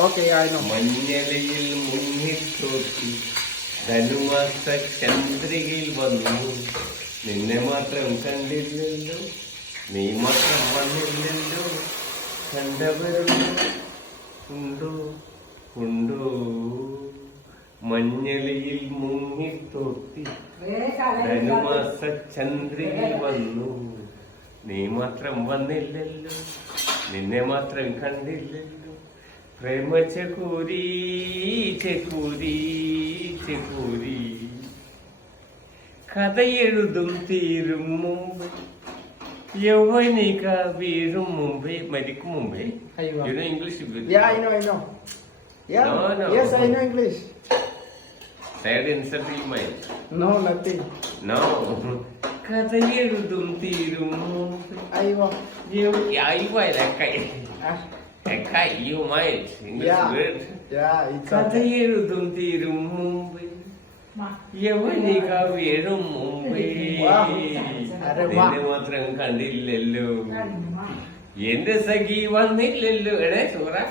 Okay, I know. മഞ്ഞളിയിൽ മുങ്ങിത്തോത്തി ധനുമാസ ചന്ദ്രികയിൽ വന്നു. നിന്നെ മാത്രം കണ്ടില്ലല്ലോ, നീ മാത്രം വന്നില്ലല്ലോ. കണ്ടവരുണ്ടോ ഉണ്ടോ ഉണ്ടോ. മഞ്ഞളിയിൽ മുങ്ങിത്തോത്തി ധനുമാസ ചന്ദ്രികയിൽ വന്നു. നീ മാത്രം വന്നില്ലല്ലോ, നിന്നെ മാത്രം കണ്ടില്ലല്ലോ. പ്രേമ ചകൂരി ചകൂരി ചകൂരി. കഥയെഴുതും തീരും മുമ്പ്, യൗവനിക വീഴും മുമ്പേ, മരിക്കും മുമ്പേ. You know English? Yeah, I know. Yeah. No. Yes, I know English. Sad insulting mind. No, nothing. No. കഥയെഴുതും തീരും മുമ്പ്. Aywa. You might. English Yeah. word. Yeah, it's okay. കഥയെഴുതും തീരും മുമ്പ്, യവനിക വീഴും മുമ്പേ. നിന്നെ മാത്രം കണ്ടില്ലല്ലോ, എന്റെ സഖി വന്നില്ലല്ലോ. എടേ ചോറാ.